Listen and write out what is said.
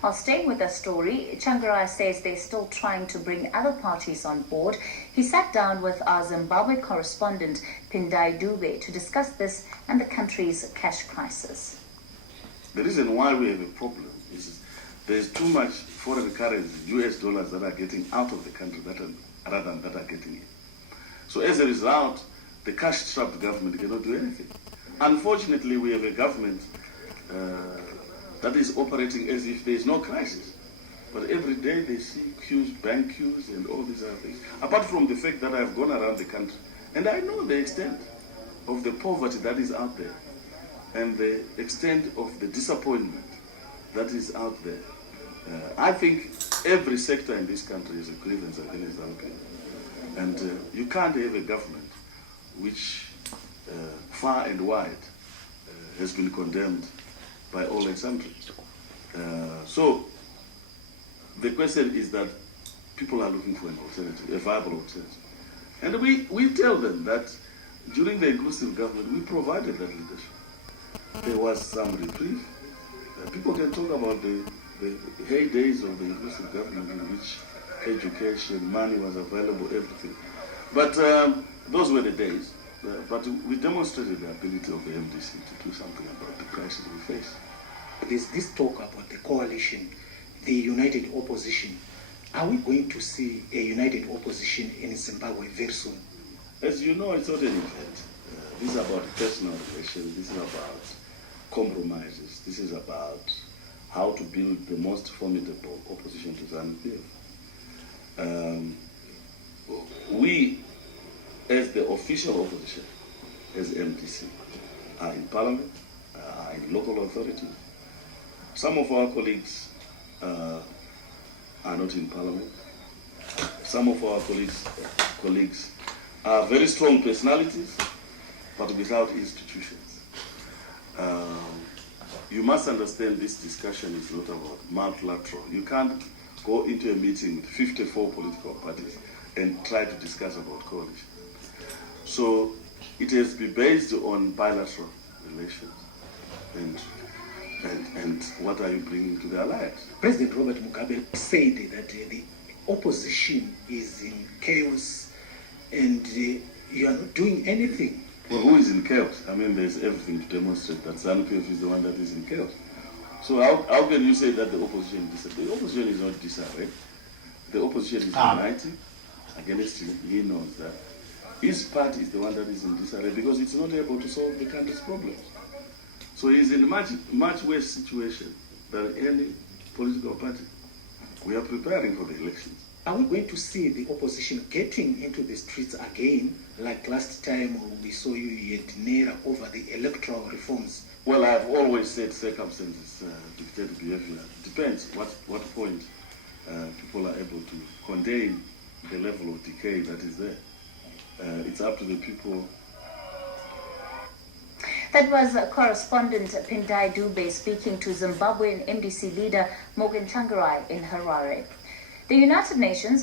While staying with the story, Tsvangirai says they're still trying to bring other parties on board. He sat down with our Zimbabwe correspondent, Pindai Dube, to discuss this and the country's cash crisis. The reason why we have a problem is there's too much foreign currency, US dollars, that are getting out of the country rather than that are getting in. So as a result, the cash-strapped government cannot do anything. Unfortunately, we have a government that is operating as if there is no crisis. But every day they see queues, bank queues, and all these other things. Apart from the fact that I've gone around the country, and I know the extent of the poverty that is out there, and the extent of the disappointment that is out there. I think every sector in this country is a grievance against Zambia. And you can't have a government which far and wide has been condemned by all and sundry. So the question is that people are looking for an alternative, a viable alternative. And we tell them that during the inclusive government, we provided that leadership. There was some reprieve. People can talk about the heydays of the inclusive government in which education, money was available, everything. But those were the days. But we demonstrated the ability of the MDC to do something about the crisis we face. There's this talk about the coalition, the united opposition. Are we going to see a united opposition in Zimbabwe very soon? As you know, it's not an event. This is about personal relations. This is about compromises. This is about how to build the most formidable opposition to ZANU-PF. We, as the official opposition, as MDC, are in parliament, are in local authorities. Some of our colleagues are not in parliament. Some of our colleagues are very strong personalities, but without institutions. You must understand this discussion is not about multilateral. You can't go into a meeting with 54 political parties and try to discuss about coalition. So it has to be based on bilateral relations and what are you bringing to the alliance. President Robert Mugabe said that the opposition is in chaos and you are not doing anything. Well, who is in chaos? I mean, there's everything to demonstrate that ZANU-PF is the one that is in chaos. So how can you say that the opposition is disarray? The opposition is not disarray. The opposition is united against him. He knows that. His party is the one that is in disarray because it's not able to solve the country's problems. So he's in a much worse situation than any political party. We are preparing for the elections. Are we going to see the opposition getting into the streets again, like last time we saw you at Nera over the electoral reforms? Well, I've always said circumstances dictate behavior. It depends what point people are able to contain the level of decay that is there. It's up to the people. That was correspondent Pindai Dube speaking to Zimbabwean MDC leader Tsvangirai in Harare. The United Nations